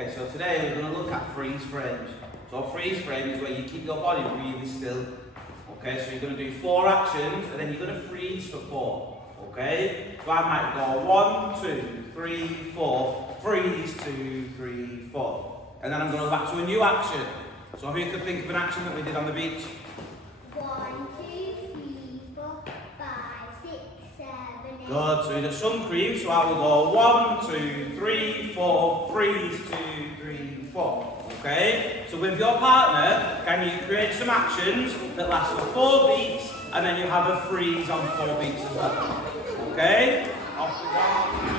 Okay, so today we're going to look at freeze frames. So freeze frame is where you keep your body really still. Okay, so you're going to do 4 actions and then you're going to freeze for 4. Okay, so I might go 1, 2, 3, 4, freeze 2, 3, 4. And then I'm going to go back to a new action. So who could think of an action that we did on the beach? 1, 2, 3, 4, 5, 6, 7, 8. Good, so we did sun cream, so I will go 1, 2, 3, 4, freeze 2, 3, 4. Okay, so with your partner, can you create some actions that last for 4 beats and then you have a freeze on 4 beats as well? Okay, off we go.